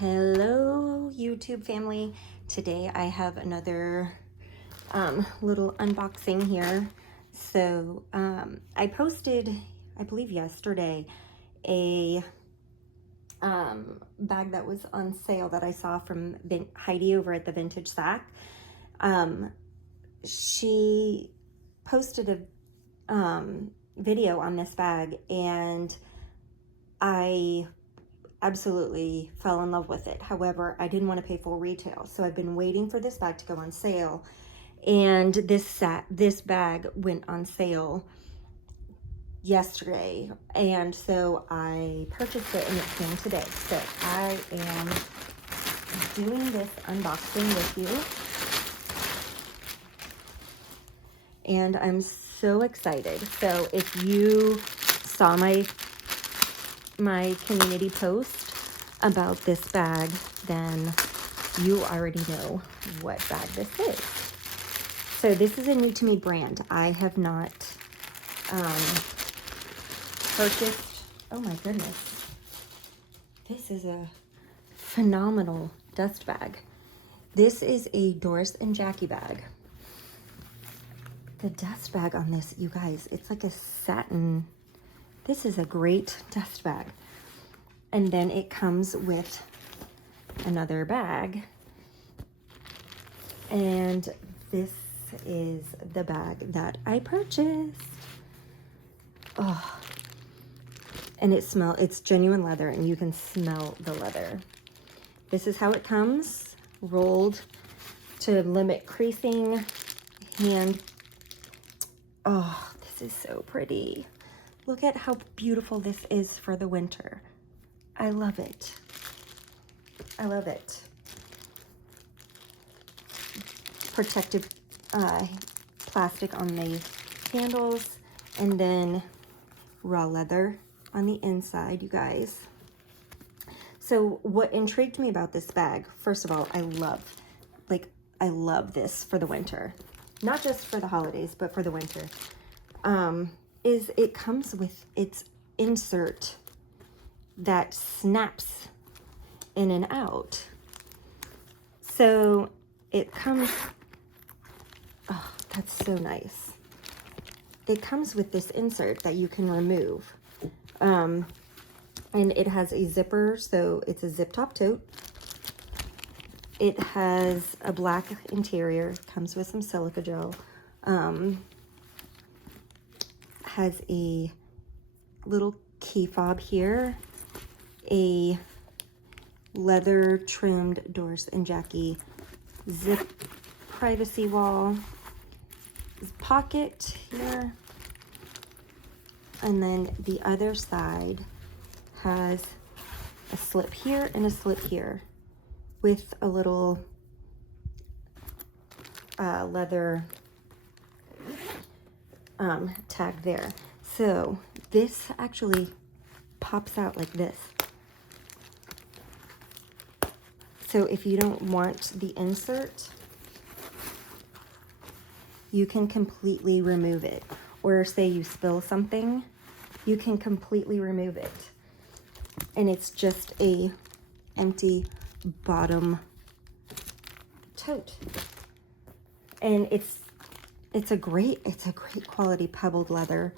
Hello YouTube family. Today I have another little unboxing here. So I posted, I believe yesterday, a bag that was on sale that I saw from Heidi over at the Vintage Sack. She posted a video on this bag and I absolutely fell in love with it. However, I didn't want to pay full retail, so I've been waiting for this bag to go on sale, and this bag went on sale yesterday, and so I purchased it and it came today. So I am doing this unboxing with you, and I'm so excited. So if you saw my community post about this bag, then you already know what bag this is. So this is a new to me brand. I have not purchased, oh my goodness, this is a phenomenal dust bag. This is a Doris and Jackie bag. The dust bag on this, you guys, it's like a satin. This is a great dust bag. And then it comes with another bag. And this is the bag that I purchased. Oh, and it's genuine leather and you can smell the leather. This is how it comes, rolled to limit creasing. And oh, this is so pretty. Look at how beautiful this is for the winter. I love it. I love it. Protective plastic on the handles, and then raw leather on the inside, you guys. So what intrigued me about this bag, first of all, I love this for the winter. Not just for the holidays, but for the winter. Is it comes with its insert that snaps in and out. So it comes, oh, that's so nice. It comes with this insert that you can remove. And it has a zipper, so it's a zip top tote. It has a black interior, comes with some silica gel. Has a little key fob here, a leather trimmed Doris and Jackie zip privacy wall, pocket here, and then the other side has a slip here and a slip here with a little leather tag there. So this actually pops out like this. So if you don't want the insert, you can completely remove it. Or say you spill something, you can completely remove it. And it's just a empty bottom tote. And it's a great quality pebbled leather.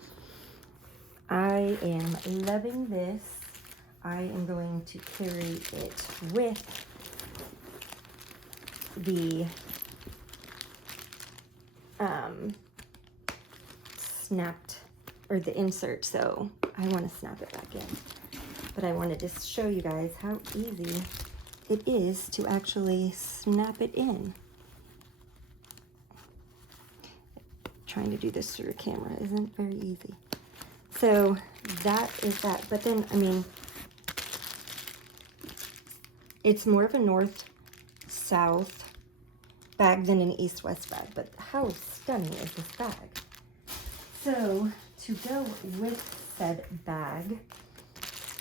I am loving this. I am going to carry it with the snapped, or the insert, so I want to snap it back in. But I wanted to show you guys how easy it is to actually snap it in. Trying to do this through a camera isn't very easy. So that is that. But then, I mean, it's more of a north-south bag than an east-west bag. But how stunning is this bag? So to go with said bag,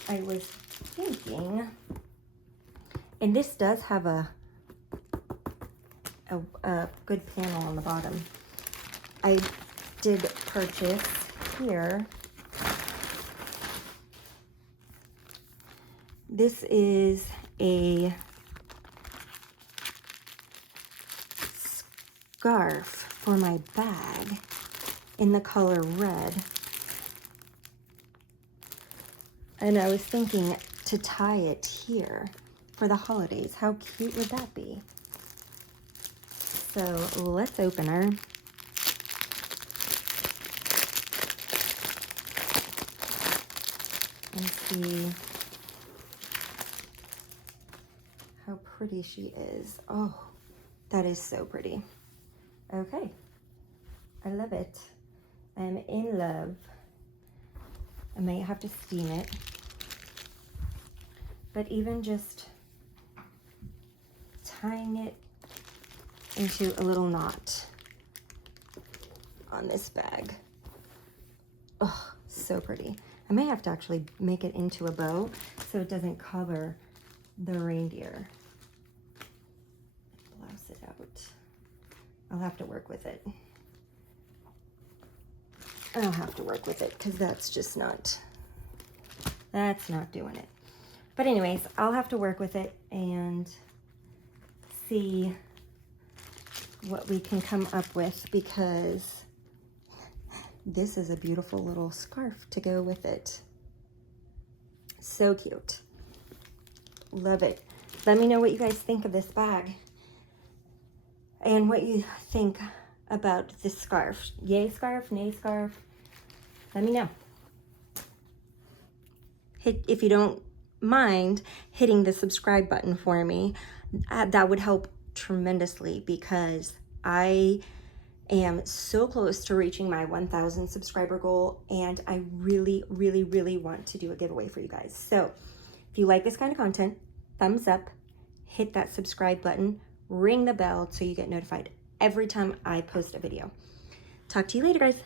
I was thinking, and this does have a good panel on the bottom. I did purchase here. This is a scarf for my bag in the color red. And I was thinking to tie it here for the holidays. How cute would that be? So let's open her. And see how pretty she is. Oh, that is so pretty. Okay, I love it. I'm in love. I might have to steam it. But even just tying it into a little knot on this bag. Oh, so pretty. I may have to actually make it into a bow so it doesn't cover the reindeer. Blouse it out. I'll have to work with it. I'll have to work with it because that's just not, that's not doing it. But anyways, I'll have to work with it and see what we can come up with, because this is a beautiful little scarf to go with it. So cute. Love it. Let me know what you guys think of this bag and what you think about this scarf. Yay scarf, nay scarf. Let me know. If you don't mind hitting the subscribe button for me, that would help tremendously, because I am so close to reaching my 1,000 subscriber goal, and I really, really, really want to do a giveaway for you guys. So if you like this kind of content, thumbs up, hit that subscribe button, ring the bell so you get notified every time I post a video. Talk to you later, guys.